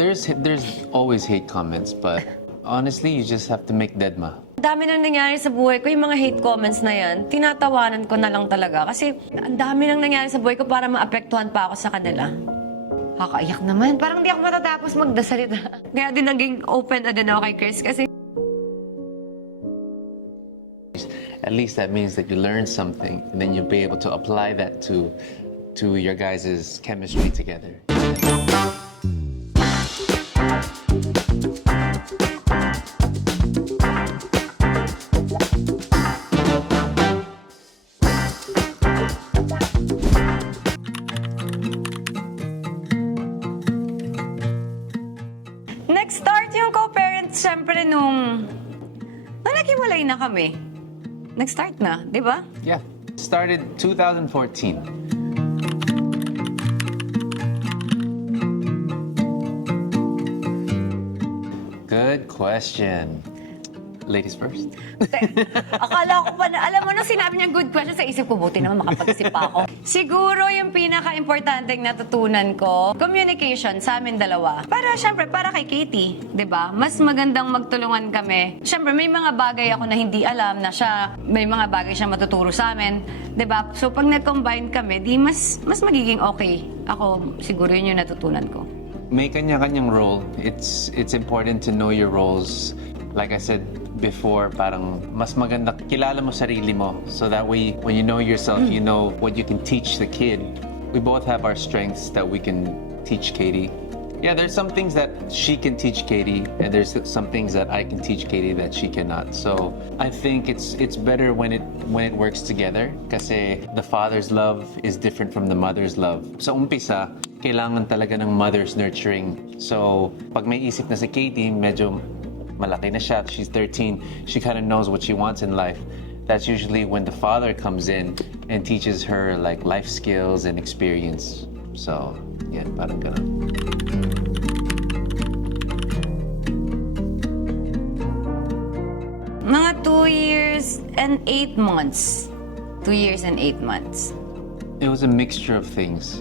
There's always hate comments, but honestly, you just have to make dedma. Ang dami nang nangyari sa buhay ko, yung mga hate comments na yan, tinatawanan ko na lang talaga. Kasi ang dami nang nangyari sa buhay ko para maapektuhan pa ako sa kanila. Kakaiyak naman. Parang di ako matatapos magdasalita. Kaya din naging open na din ako kay Chris kasi At least that means that you learn something, and then you'll be able to apply that to your guys' chemistry together. nag-start yung co-parents syempre nung naghiwalay na kami. Nag-start na, di ba? Yeah, started 2014. Good question. Ladies first. Akala ko pa na, alam mo, nung sinabi niya good question, sa isip ko, buti naman makapag-isip pa ako. Siguro yung pinaka-importanteng natutunan ko, communication sa amin dalawa. Para, syempre, para kay Katie, di ba? Mas magandang magtulungan kami. Syempre, may mga bagay ako na hindi alam na siya, may mga bagay siya matuturo sa amin, di ba? So, pag nag-combine kami, di mas magiging okay. Ako, siguro yun yung natutunan ko. May kanya-kanyang role. It's important to know your roles. Like I said before, parang mas maganda kilala mo sarili mo. So that way, when you know yourself, you know what you can teach the kid. We both have our strengths that we can teach Katie. Yeah, there's some things that she can teach Katie, and there's some things that I can teach Katie that she cannot. So I think it's better when it works together. Kasi the father's love is different from the mother's love. Sa umpisa, kailangan talaga ng mother's nurturing. So pag may isip na si Katie, medyo malaki na siya, she's 13, she kind of knows what she wants in life. That's usually when the father comes in and teaches her like life skills and experience. So, yeah, parang ganun. Mga 2 years and 8 months. 2 years and 8 months. It was a mixture of things.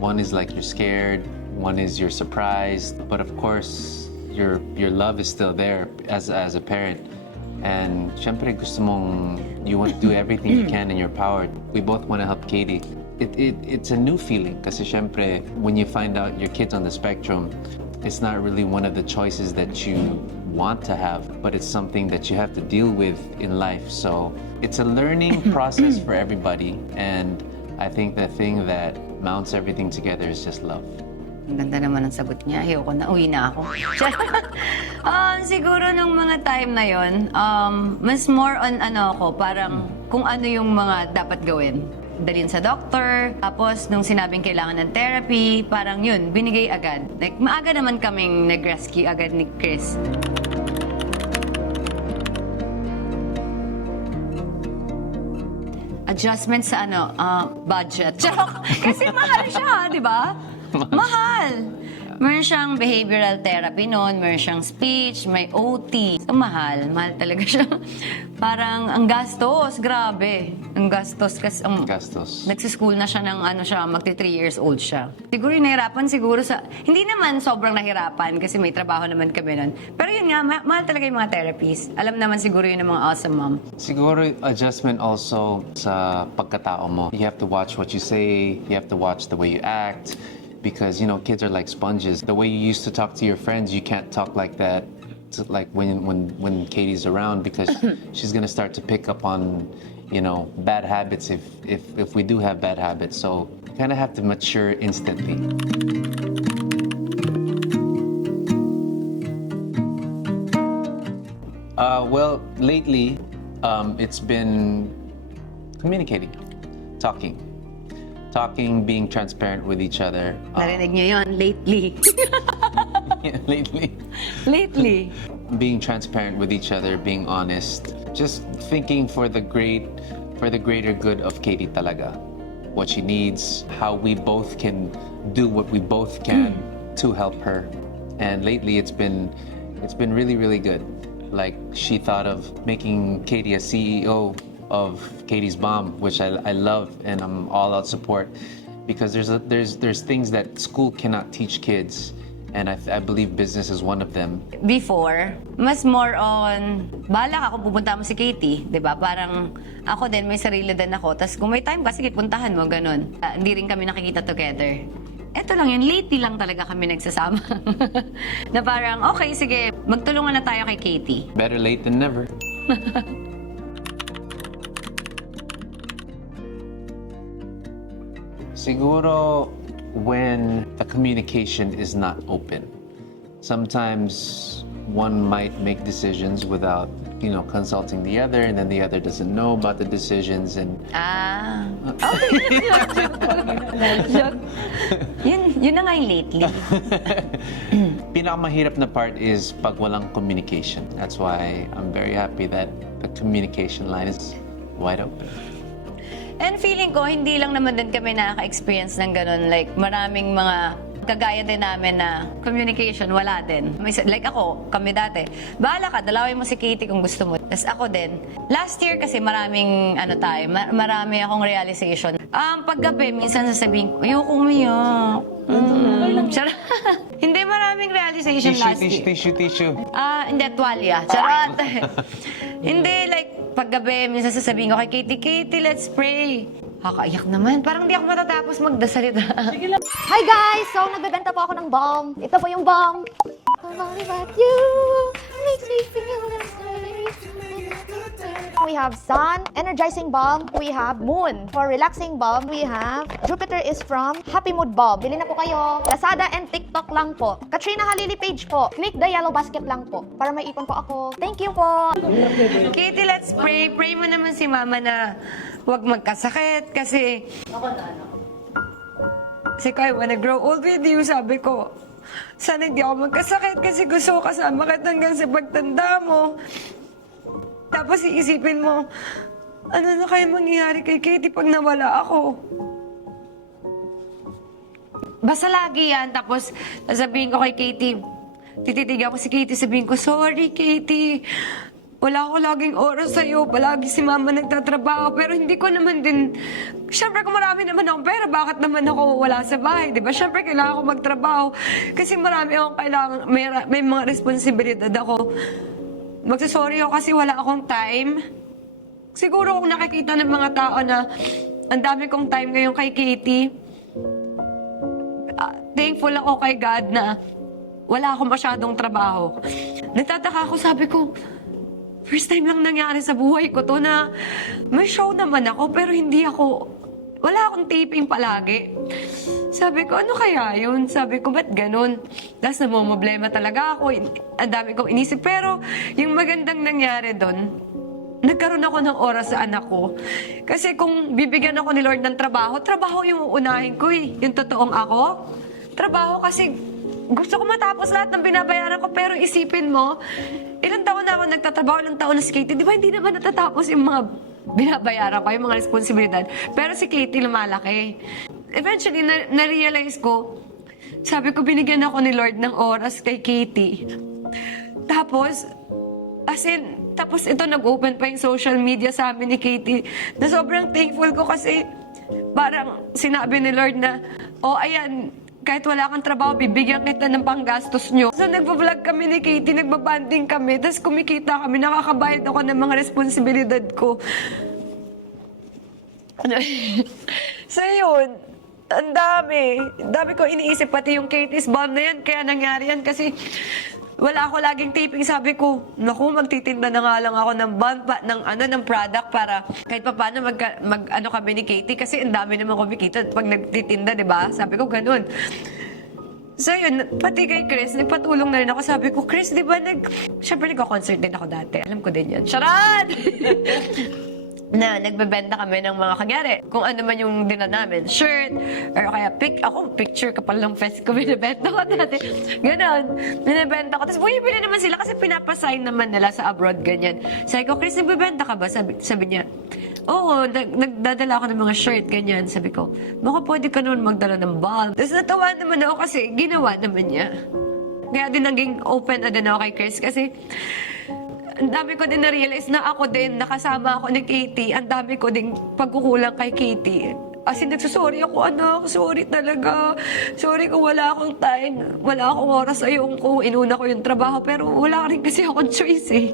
One is like you're scared, one is you're surprised, but of course, your love is still there as a parent. And syempre gusto mong, you want to do everything you can in your power. We both want to help Katie. It's a new feeling kasi syempre when you find out your kid's on the spectrum, it's not really one of the choices that you want to have, but it's something that you have to deal with in life. So it's a learning process for everybody, and I think the thing that mounts everything together is just love. Ang ganda naman ang sagot niya. Ayoko na. Uwi na ako. Siguro nung mga time na yon, mas more on ano ako, parang kung ano yung mga dapat gawin. Dalhin sa doctor. Tapos, nung sinabing kailangan ng therapy, parang yun, binigay agad. Like, maaga naman kaming nag-rescue agad ni Chris. Adjustment sa ano, budget. Kasi mahal siya, di ba? Mahal! Meron siyang behavioral therapy noon, meron siyang speech, may OT. So, mahal. Mahal talaga siya. Parang ang gastos, grabe. Ang gastos kasi Gastos. nagsischool na siya ng ano siya, magti 3 years old siya. Siguro yung nahirapan siguro sa, hindi naman sobrang nahirapan kasi may trabaho naman kami noon. Pero yun nga, mahal talaga yung mga therapies. Alam naman siguro yun ng mga awesome mom. Siguro adjustment also sa pagkatao mo. You have to watch what you say, you have to watch the way you act. Because, you know, kids are like sponges. The way you used to talk to your friends, you can't talk like that like when Katie's around, because she's gonna start to pick up on, you know, bad habits if we do have bad habits. So you kind of have to mature instantly. Well, lately, it's been communicating, talking, being transparent with each other. Narinig niyo yun, lately. Yeah, lately. Lately. Being transparent with each other, being honest, just thinking for the greater good of Katie talaga. What she needs, how we both can do what we both can to help her. And lately it's been really, really good. Like, she thought of making Katie a CEO of Katie's Bomb, which I love, and I'm all out support, because there's things that school cannot teach kids, And I believe business is one of them. Before, mas more on, bahala ka kung pupunta mo si Katie, di ba? Parang ako din, may sarili din ako. Tapos kung may time ka, sige, puntahan mo, ganun. Hindi rin kami nakikita together. Eto lang yun, lately lang talaga kami nagsasama. Na parang, okay, sige, magtulungan na tayo kay Katie. Better late than never. Siguro when the communication is not open. Sometimes one might make decisions without, consulting the other, and then the other doesn't know about the decisions, and Joke. Yun na nga yung lately. pinakamahirap na part is pag walang communication. That's why I'm very happy that the communication line is wide open. And feeling ko, hindi lang naman din kami nakaka-experience ng ganun. Like, maraming mga kagaya din namin na communication, wala din. Like ako, kami dati, bahala ka, dalawin mo si Katie kung gusto mo. Tapos ako din. Last year kasi maraming, marami akong realization. Paggabi, minsan sasabihin ko, ayoko umiyak. Charot. Hindi maraming realization last year. Tissue. Hindi, tuwalya. Charot. Hindi, like, paggabi, minsan sasabihin ko kay Katie, let's pray. Kakaiyak naman. Parang di ako matatapos magdasalita. Hi guys! So, nagbebenta po ako ng balm. Ito po yung balm. Somebody but you makes me feel this way. We have Sun, energizing balm. We have Moon. For relaxing balm, we have Jupiter is from Happy Mood Balm. Bili na po kayo. Lazada and TikTok lang po. Katrina Halili page po. Click the yellow basket lang po. Para may ipon po ako. Thank you po! Katie, let's pray. Pray mo naman si Mama na huwag magkasakit kasi... Kasi ko, I wanna grow old with you, sabi ko. Sana hindi ako magkasakit kasi gusto ko kasama ka hanggang sa pagtanda mo. Tapos iisipin mo, ano na kaya mangyayari kay Katie pag nawala ako? Basta lagi yan. Tapos sabihin ko kay Katie, tititigan ko si Katie, sabihin ko, sorry Katie, wala ako laging oras sa'yo. Palagi si Mama nagtatrabaho. Pero hindi ko naman din... Siyempre, kung marami naman akong pera, bakit naman ako wala sa bahay? Diba? Siyempre, kailangan ko magtrabaho. Kasi marami akong kailangan... May mga responsibilidad ako. Magsasorry ako kasi wala akong time. Siguro kung nakikita ng mga tao na ang dami kong time ngayon kay Katie, thankful ako kay God na wala akong masyadong trabaho. Nagtataka ako, sabi ko, first time lang nangyari sa buhay ko to na may show naman ako pero wala akong taping palagi. Sabi ko, ano kaya yun? Sabi ko, ba't ganun? Tapos namumblema talaga ako. Ang dami kong inisip. Pero yung magandang nangyari doon, nagkaroon ako ng oras sa anak ko. Kasi kung bibigyan ako ni Lord ng trabaho yung uunahin ko eh. Yung totoong ako. Trabaho kasi gusto ko matapos lahat ng binabayaran ko. Pero isipin mo, ilang taon na ako nagtatrabaho, ilang taon na si Katie. Di ba hindi naman natatapos yung mga binabayaran ko, yung mga responsibilidad. Pero si Katie lumalaki. Eventually, na-realize ko, sabi ko, binigyan ako ni Lord ng oras kay Katie. Tapos ito nag-open pa yung social media sa amin ni Katie, na sobrang thankful ko kasi parang sinabi ni Lord na, ayan, kahit wala kang trabaho, bibigyan kita ng panggastos nyo. So, nagpa-vlog kami ni Katie, nagbabanding kami, tapos kumikita kami, nakakabayad ako ng mga responsibilidad ko. So, yun, ang dami ko iniisip, pati yung Katie's Balm na yan, kaya nangyari yan kasi wala ako laging taping. Sabi ko, naku, magtitinda na nga lang ako ng balm, ng product para kahit pa paano kami ni Katie kasi ang dami naman kumikita pag nagtitinda, di ba? Sabi ko, ganun. So yun, pati kay Chris, nagpatulong na rin ako. Sabi ko, Chris, di ba siyempre nagko-concert din ako dati. Alam ko din yan. Charot! Na nagbebenta kami ng mga kagyari. Kung ano man yung dina namin, shirt, or kaya picture kapal ng fest ko, binibenta ko dati. Ganon, binibenta ko. Tapos bumibili naman sila kasi pinapasign naman nila sa abroad, ganyan. Sabi ko, Chris, nagbebenta ka ba? Sabi niya, oo, nagdadala ako ng mga shirt, ganyan. Sabi ko, baka pwede ka naman magdala ng balm. Tapos natawa naman ako kasi ginawa naman niya. Kaya din naging open na din ako kay Chris kasi ang dami ko din na-realize na ako din, nakasama ako ni Katie, ang dami ko din pagkukulang kay Katie. As in, nagsusorry ako, anak. Sorry talaga. Sorry kung wala akong time. Wala akong oras ayun kung inuna ko yung trabaho. Pero wala rin kasi akong choice eh.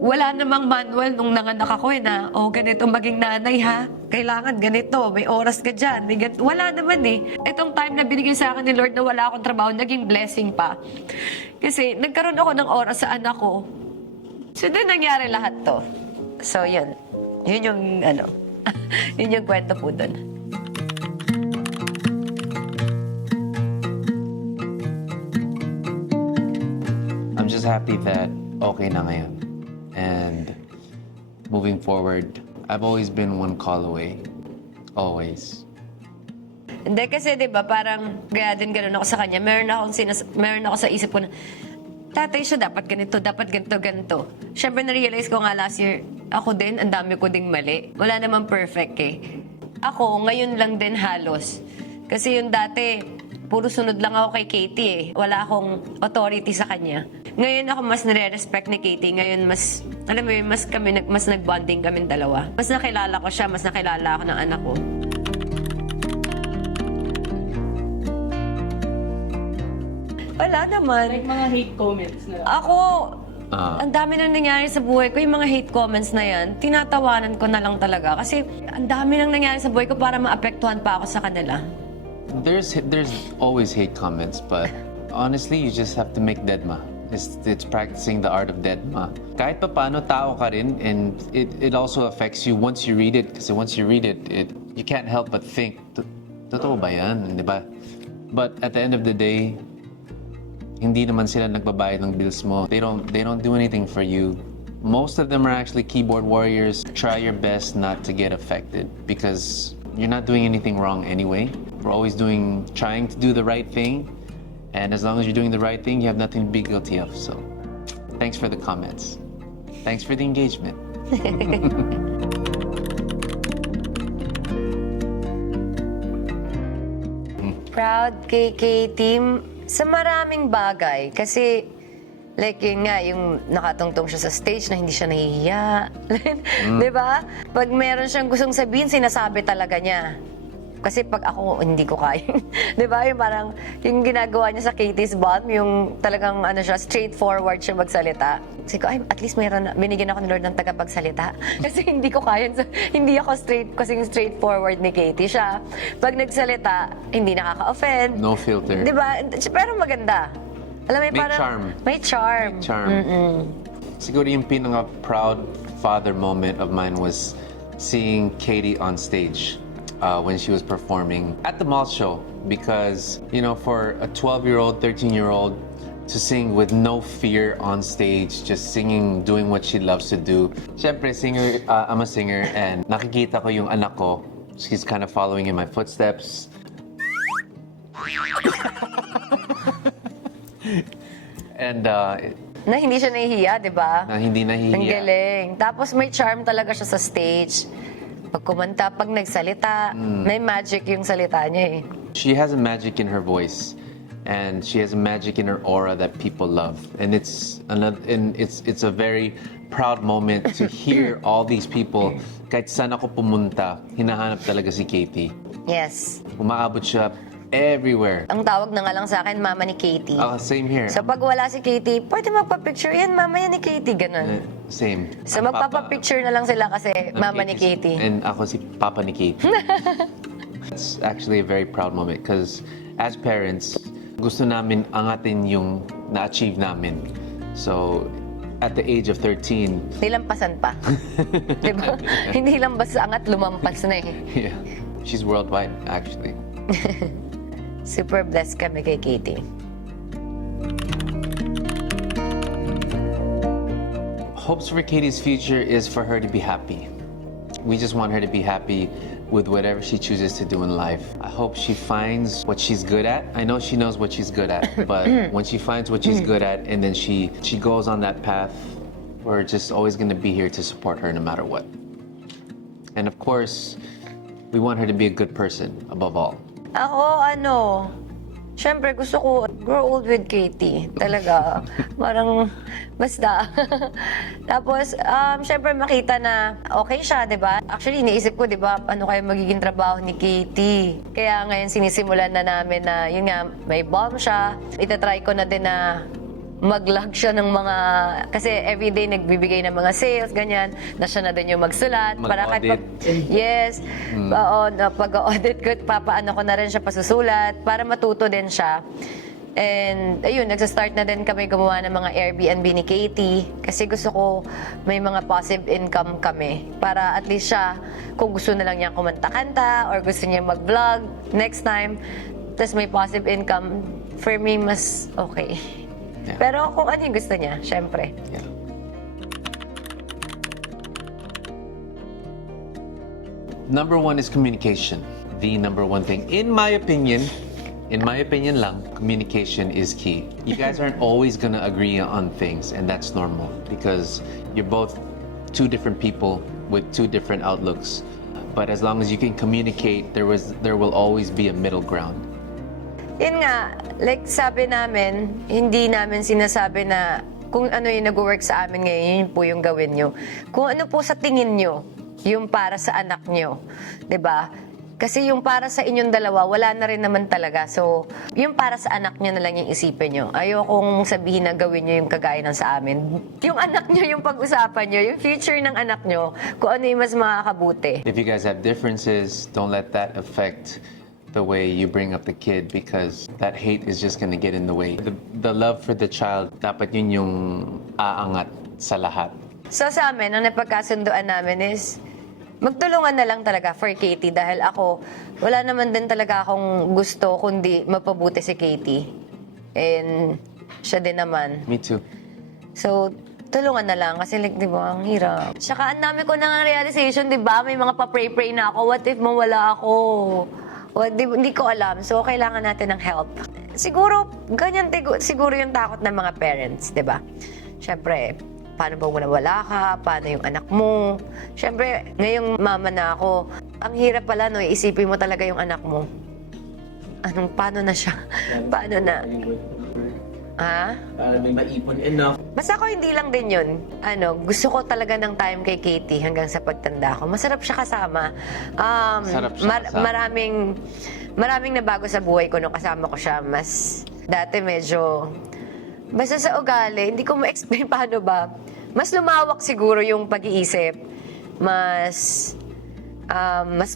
Wala namang manual nung nanganak ako eh na, ganito maging nanay ha. Kailangan ganito, may oras ka dyan. Wala naman eh. Itong time na binigay sa akin ni Lord na wala akong trabaho, naging blessing pa. Kasi nagkaroon ako ng oras sa anak ko. So, doon nangyari lahat to. So, yun. Yun yung, yun yung kwento po doon. I'm just happy that okay na ngayon. And moving forward, I've always been one call away. Always. Hindi kasi 'di ba parang gaya din ganoon ako sa kanya. Meron ako sa isip ko na tatay siya dapat ganito, ganito. Syempre na-realize ko nga last year, ako din ang dami ko ding mali. Wala namang perfect eh. Ako ngayon lang din halos. Kasi yung dati puro sunod lang ako kay Katie eh. Wala akong authority sa kanya. Ngayon ako mas nire-respect ni Katie. Ngayon mas, alam mo yun, mas nag-bonding kami dalawa. Mas nakilala ko siya, mas nakilala ako ng anak ko. Wala naman. Like mga hate comments na. Ako, ang dami nang nangyari sa buhay ko. Yung mga hate comments na yan, tinatawanan ko na lang talaga. Kasi ang dami nang nangyari sa buhay ko para maapektuhan pa ako sa kanila. There's always hate comments, but honestly, you just have to make dedma. It's practicing the art of dedma. Kahit pa paano, tao ka rin, and it also affects you once you read it. Kasi once you read it, you can't help but think, totoo ba yan? Di ba? But at the end of the day, hindi naman sila nagbabayad ng bills mo. They don't do anything for you. Most of them are actually keyboard warriors. Try your best not to get affected because you're not doing anything wrong anyway. We're always trying to do the right thing. And as long as you're doing the right thing, you have nothing to be guilty of. So, thanks for the comments. Thanks for the engagement. Proud kay team sa maraming bagay. Kasi, like yun nga, yung nakatungtong siya sa stage na hindi siya nahihiya. Di ba? Pag meron siyang gustong sabihin, sinasabi talaga niya. Kasi pag ako, hindi ko kaya. Di ba? Yung parang, yung ginagawa niya sa Katie's Balm, yung talagang straightforward siya magsalita. Kasi ko, at least binigyan ako ni Lord ng tagapagsalita. Kasi hindi ko kaya, hindi ako straightforward ni Katie. Siya, pag nagsalita, hindi nakaka-offend. No filter. Di ba? Pero maganda. Alam mo, May parang, charm. May charm. Charm. Siguro yung pinaka-proud father moment of mine was seeing Katie on stage. When she was performing at the mall show because, for a 12-year-old, 13-year-old to sing with no fear on stage, just singing, doing what she loves to do. Siyempre, I'm a singer and nakikita ko yung anak ko. She's kind of following in my footsteps. And Na hindi siya nahihiya, di ba? na hindi nahihiya. Ang galing. Tapos may charm talaga siya sa stage. Pag kumanta, pag nagsalita, may magic yung salita niya eh. She has a magic in her voice, and she has a magic in her aura that people love, and it's a very proud moment to hear all these people. Kahit saan ako pumunta, hinahanap talaga si Katie. Yes. Umaabot siya everywhere. Ang tawag na nga lang sa akin, mama ni Katie. Same here. So pag wala si Katie, pwede magpa-picture yan, mama yan ni Katie, ganun. Same. So Ang magpapa-picture na lang sila kasi Ang mama ni Katie. And ako si Papa ni Katie. It's actually a very proud moment because as parents, gusto namin angatin yung na-achieve namin. So, at the age of 13, Nilampasan pa. Diba? Hindi lang basta angat, lumampas na eh. yeah, she's worldwide actually. Super blessed kami kay Katie. Hopes for Katie's future is for her to be happy. We just want her to be happy with whatever she chooses to do in life. I hope she finds what she's good at. I know she knows what she's good at, but when she finds what she's good at and then she goes on that path, we're just always going to be here to support her no matter what. And of course, we want her to be a good person above all. Ako, Siyempre, gusto ko grow old with Katie. Talaga. Parang, basta. Tapos, siyempre makita na okay siya, di ba? Actually, iniisip ko, di ba, ano kaya magiging trabaho ni Katie? Kaya ngayon sinisimulan na namin na, yun nga, may bomb siya. Itatry ko na din na mag-log siya ng mga, kasi everyday nagbibigay ng mga sales, ganyan, na siya na din yung magsulat. Para kahit yes, oo, pag-audit ko, papaano ko na rin siya pasusulat, para matuto din siya. And ayun, nagsa-start na din kami gumawa ng mga Airbnb ni Katie, kasi gusto ko may mga passive income kami, para at least siya, kung gusto na lang niya kumanta-kanta, or gusto niya mag-vlog next time, tapos may passive income, for me, mas okay. Yeah. Pero kung ano yung gusto niya, syempre. Yeah. Number one is communication. The number one thing. In my opinion lang, communication is key. You guys aren't always gonna agree on things, and that's normal because you're both two different people with two different outlooks. But as long as you can communicate, there will always be a middle ground. Yun nga, like sabi namin, hindi namin sinasabi na kung ano yung nag-work sa amin ngayon, yun po yung gawin nyo. Kung ano po sa tingin nyo, yung para sa anak nyo. 'Di ba? Kasi yung para sa inyong dalawa, wala na rin naman talaga. So, yung para sa anak nyo na lang yung isipin nyo. Ayokong sabihin na gawin nyo yung kagaya ng sa amin. Yung anak nyo yung pag-usapan nyo, yung future ng anak nyo, kung ano yung mas makakabuti. If you guys have differences, don't let that affect the way you bring up the kid, because that hate is just gonna get in the way. The love for the child, dapat yun yung aangat sa lahat. So sa amin, ang napagkasunduan namin is magtulungan na lang talaga for Katie, dahil ako, wala naman din talaga akong gusto kundi mapabuti si Katie. And siya din naman. Me too. So, tulungan na lang kasi like, di ba, ang hirap. Tsaka ang dami ko nang realization, di ba? May mga pa-pray-pray na ako. What if mawala ako? Hindi ko alam. So, kailangan natin ng help. Siguro, ganyan siguro yung takot ng mga parents, di ba? Siyempre, paano ba wala ka? Paano yung anak mo? Siyempre, ngayong mama na ako, ang hirap pala, no? Isipin mo talaga yung anak mo. Paano na siya? Paano na? Ha? Para may maipon enough. Basta ako hindi lang din yun. Gusto ko talaga ng time kay Katie hanggang sa pagtanda ko. Masarap siya kasama. Sarap siya kasama. Maraming nabago sa buhay ko nung kasama ko siya. Dati medyo, basta sa ugali, hindi ko ma-explain paano ba. Mas lumawak siguro yung pag-iisip. Mas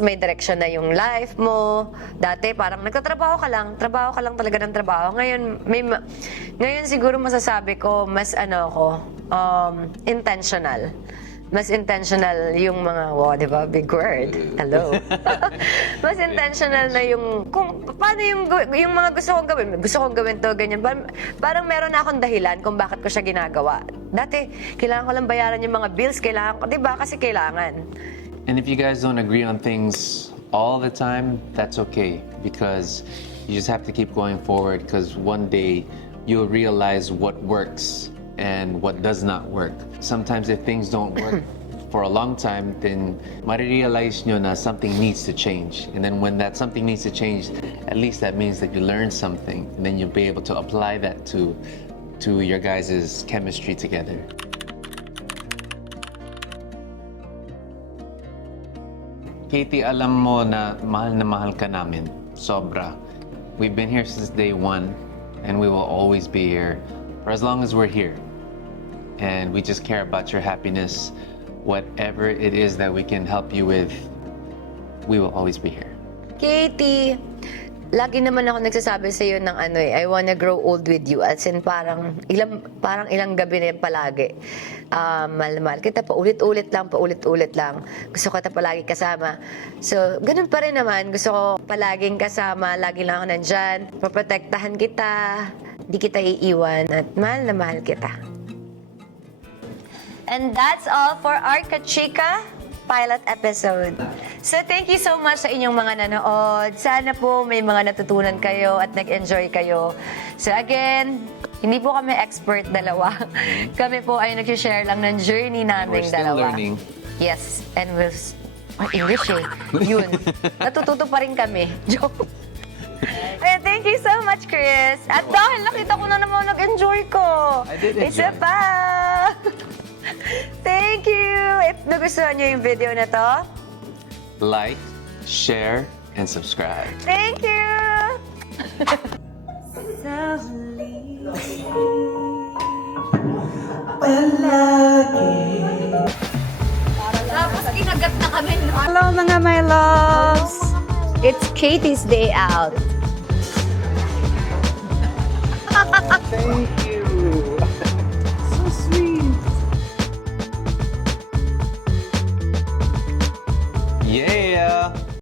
may direction na yung life mo. Dati parang nagtatrabaho ka lang talaga ng trabaho. Ngayon siguro masasabi ko mas intentional. Mas intentional yung mga, wow, di ba? Big word. Hello. Mas intentional na yung, kung paano yung mga gusto kong gawin. Gusto kong gawin to, ganyan. Parang meron na akong dahilan kung bakit ko siya ginagawa. Dati, kailangan ko lang bayaran yung mga bills. Kailangan ko, di ba? Kasi kailangan. And if you guys don't agree on things all the time, that's okay, because you just have to keep going forward, because one day you'll realize what works and what does not work. Sometimes if things don't work for a long time, then marirealize nyo na something needs to change. And then when that something needs to change, at least that means that you learned something, and then you'll be able to apply that to your guys' chemistry together. Katie, alam mo na mahal ka namin. Sobra. We've been here since day one, and we will always be here for as long as we're here. And we just care about your happiness. Whatever it is that we can help you with, we will always be here. Katie, lagi naman ako nagsasabi sa iyo ng I wanna grow old with you. As in parang ilang gabi na yan palagi. Mahal kita, paulit-ulit lang. Gusto ko kita palagi kasama. So, ganun pa rin naman. Gusto ko palaging kasama, lagi lang ako nandyan. Paprotektahan kita, di kita iiwan, at mahal na mahal kita. And that's all for our Kachika pilot episode. So, thank you so much sa inyong mga nanood. Sana po may mga natutunan kayo at nag-enjoy kayo. So, again, hindi po kami expert dalawa. Kami po ay nag-share lang ng journey naming We're still dalawa. learning. Yes, and English eh. Yun. Natututo pa rin kami. Joke. Eh, thank you so much, Chris. At dahil nakita ko na naman nag-enjoy ko. I did enjoy. Isa pa. Thank you. If nagustuhan niyo yung video na to, Like, share, and subscribe. thank you. Tapos kinagat na kami. Hello mga my loves. It's Katie's day out. Thank you.